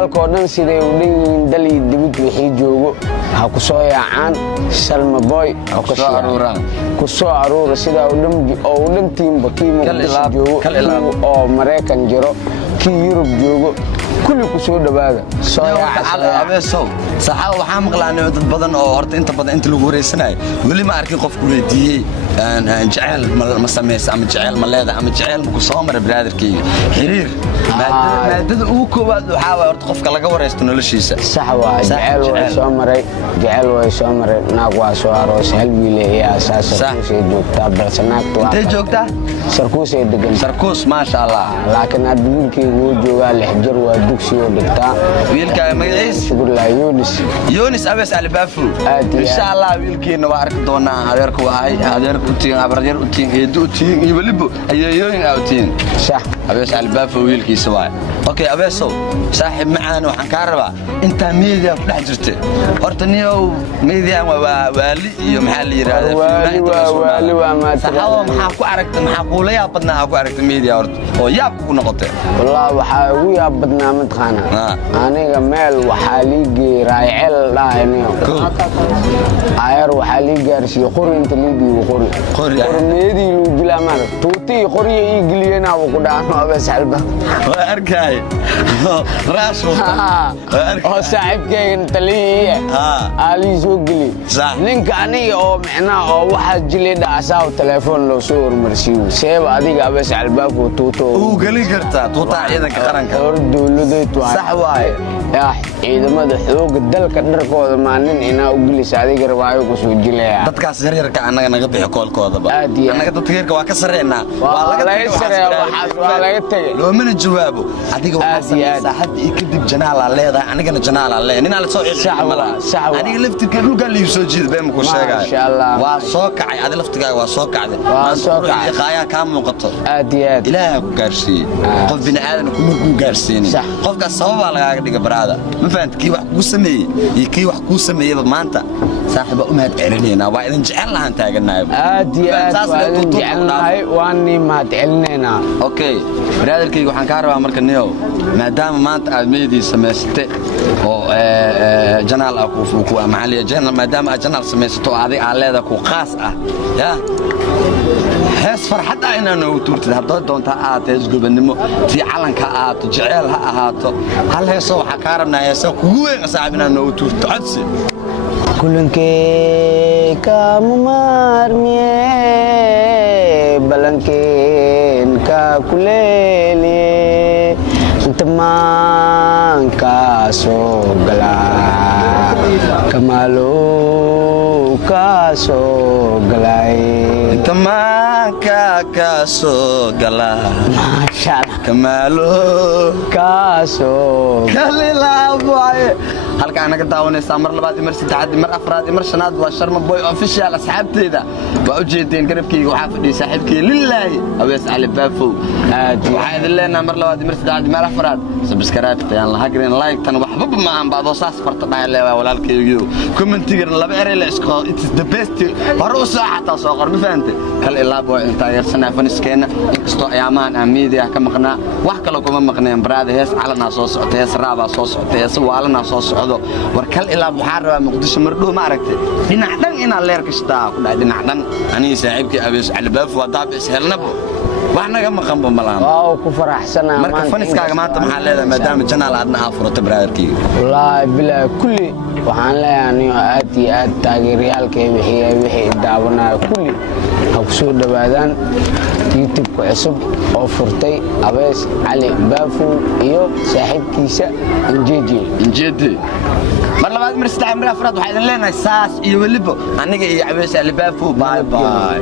ciyaalkoo dhan siday u dhan yihiin dal iyo dibid wixii joogo ha ku soo yaacaan Salma Boy ku soo aruura sidaa u dhan tiimba kii Muqdisho joogo oo Mareykan jiro kii Yurub joogo kulli ku soo dhawaada soo yaacabeeso saxaa waxaa maqlaanay dad badan oo horta inta badan inta lagu wareysanayo weli ma arkin qof ku weydiiyey jacayl ma sameeyay ama jacayl ma leedahay ama jacayl ku soo maray brotherkeyga xiriir maadada ugu koowaad waxa way horta qofka laga wareysto noloshiisa sax waa jacayl way soo maray naag waa soo aroos hal wiil ee asaas ay joogtaa balse naagtu waa intee joogtaa Sarkoos ay degan Sarkoos ma sha Allah laakiin aad wiilkeyga uu joogaa 6 jir waa dugsi oo dhigtaa wiilka magaciisa shukr Yunis Abees Albaafo insha Allah wiilkeena waa arki doonaa adeerku wahay adeerku tiin abarjar u tiin eedu tiin iyo waliba ayooyin aw tiin sax Abees Albaafo wiilkiisa waay okay Abeeso saaxib macaan waxaan ka rabaa inta media ku dhex jirtay horta niyow media waa waali iyo maxaa la yiraahdaa waali waa ma saxaabo maxaa ku aragtay maxaa qula yaab badnaa ku aragtay media horta oo yaab ku noqotay wallahi waxa ugu yaab badnaa mid qaana aniga meel waxa liigay raaycel dhaaynayo ayar waxa liigaarsiyo qorinta liidiyo qormeedii loo dilaamaan tuutii qoriye ii giliyana ku dhaano Abees Albaafo waa arkay raas oo saaxiibkeyga taliye ali soo gili ninka aniga oo macnaa oo waxa jilay dhaasaw telefoon loo soo hormarsiyo seeba adiga Abees Albaafo tuuto uu gali kartaa tuuta ciidanka qaranka dawladeed waa sax waaye ciidamada xooga dalka dharkooda maalin inaa u gilis adiga rabaayo ku soo jilaya dadkaas yaryarka anaga naga bixi koolkoodaba anaga dadka yarka waa ka sareynaa waa laga tagay loomana jawaabo adiga waxaa saaxad iyo kadib janaal leedahay anigana janaal leeyahay nina la soo ciidan aniga laftirka dhulka la soo jiid been ku sheegay waa soo kacay adiga laftigaaga waa soo kacday waa soo kacay qaaya ka muuqato ilaahay ku gaarsiiyay qof bini aadan ku gaarsiinay qofka sabab laga dhiga baraada ma fahanti kii wax ku sameeyay iyo kii wax ku sameeyay maanta saaxiba u mahad celinayna waa idin jecel lahaan taaganahay jecelnahay waani mahad celinayna okay brotherkeyga waxaan ka rabaa marka niyow maadaama maanta aad meedii samaysatay oo janaal ku maxalliya janaal maadaama aad janaal samaysato adiga aan leedahay ku qaas ah ya hees farxad ah inaan ugu tuurtid haddii doonta aad hees gobannimo tii calanka aad jecel ha ahaato hal heeso waxa ka rabnaa heeso kugu weyn saaxiib inaan ugu tuurto codsi kulankee ka marmiye balankeen ka kuleeliye intamaan ka soo gala kamaalo ka soo galay intamaan ka soo gala masha Allah kamaalo ka soo galilaaboy halka anaga daawanaysa mar labaad mar saddexaad mar afraad mar shanaad waa Sharma Boy official asxaabteeda waa u jeedeen garabkeyga waxa fadhiya saaxiibkii lillahi Abees Albaafo waxa idin leenahay mar labaad mar saddexaad mar afraad subscribe taan la hagrin like tan waxba ma aan baado saas farta dhaayleewa walaalkeygiyo commentigan laba eray la isku it is the best war u saacata soo qor ma fahamtay kal ilaa boo inta yarsanaa faniskeena inkastoo ayaamahan media ka maqnaa wax kale kuma maqneen brother hees calana soo socotay hees raaba soo socotay hees waalana soo socdo war kal ilaa waxaan rabaa Muqdisho mardhow ma aragtay dhinac dhan inaan leer kashtaa ku dhaay dhinac dhan aniga saaxiibkii Abees Albaafo waa daab is helnabo wax naga maqan balaan waa ku faraxsanaa marka faniskaaga maanta maxaa leedahay maadaama janaal aadna afurto brotherkeyga wallahi bilaa kulli waxaan leeyahay aad iyo aad taageerayaalkay wixii daawanaa kulli ha ku soo dhawaadaan YouTube cusub oo furtay Abees Albaafo iyo saaxiibkiisa Injeedi mar labaad mar saddexaad mar afraad waxaan idin leenahay saas iyo waliba aniga iyo Abees Albaafo bye bye